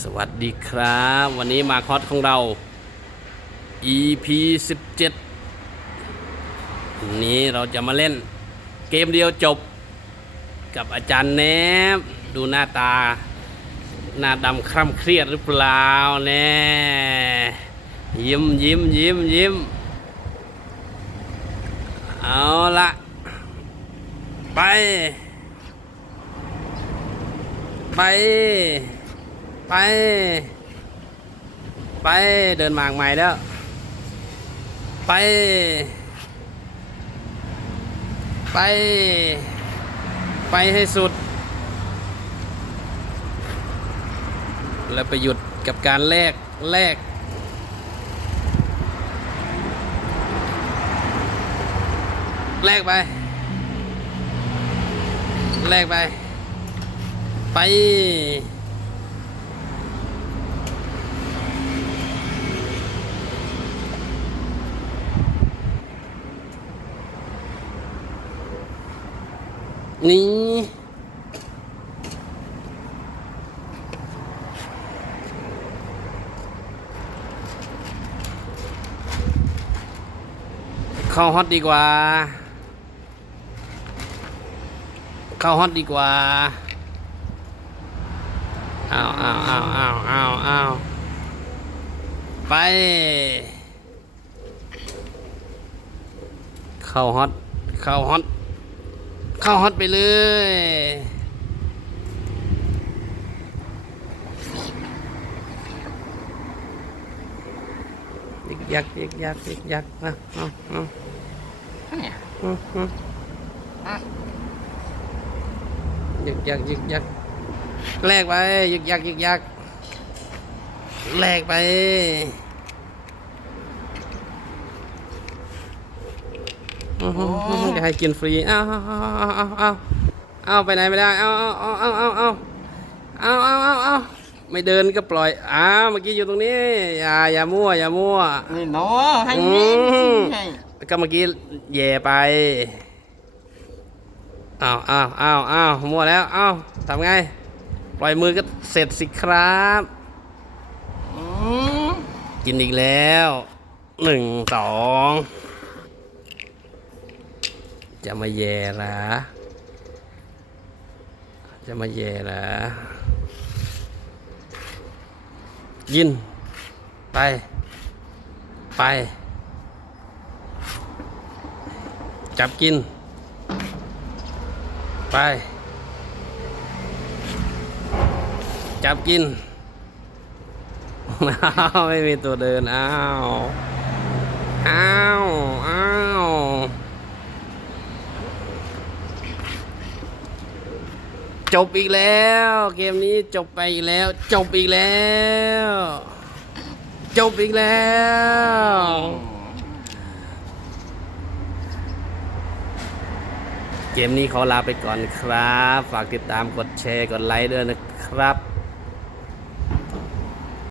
สวัสดีครับ วันนี้มาคอสของเรา EP 17วันนี้เราจะมาเล่นเกมเดียวจบ กับอาจารย์แนบดูหน้าตา หน้าดำคร่ำเครียดหรือเปล่าแน่ยิ้มยิ้มยิ้มยิ้มเอาละไป ไป ไป ไปเดินหมากใหม่แล้ว ไป ไป ไปให้สุด แล้วไปหยุดกับการแลกแลกแลกไป แลกไป ไป นี่ เข้าฮอตดีกว่า เข้าฮอตดีกว่า อ้าวอ้าวอ้าวอ้าวอ้าวอ้าวไป เข้าฮอต เข้าฮอต เข้าฮอตไปเลยยึกยักยึกยักยึกยักนะเอาเอาเอาเอายึกยักยึกยักแลกไปยึกยักยึกยักแลกไปอื้อหืออื้อหือ จะให้กินฟรีเอาเอาเอาเอาเอาเอาไปไหนไม่ได้เอาเอาเอาเอาเอาเอาเอาเอาเอาไม่เดินก็ปล่อย อ้าว เมื่อกี้อยู่ตรงนี้ อย่า อย่ามั่ว อย่ามั่ว นี่เนาะให้นี่อืมให้ก็เมื่อกี้แย่ไป อ้าวอ้าวอ้าวอ้าวมั่วแล้ว อ้าวทำไง ปล่อยมือก็เสร็จสิครับอืมกินอีกแล้ว หนึ่ง สอง จะมาแย่หรอจะมาแย่หรอยิน ไป ไป จับกิน ไป จับกิน อ้าว ไม่มีตัวเดิน อ้าว อ้าว อ้าว จบอีกแล้ว เกมนี้จบไปอีกแล้ว จบอีกแล้ว จบอีกแล้ว เกมนี้ขอลาไปก่อนครับ ฝากติดตามกดแชร์กดไลค์ด้วยนะครับ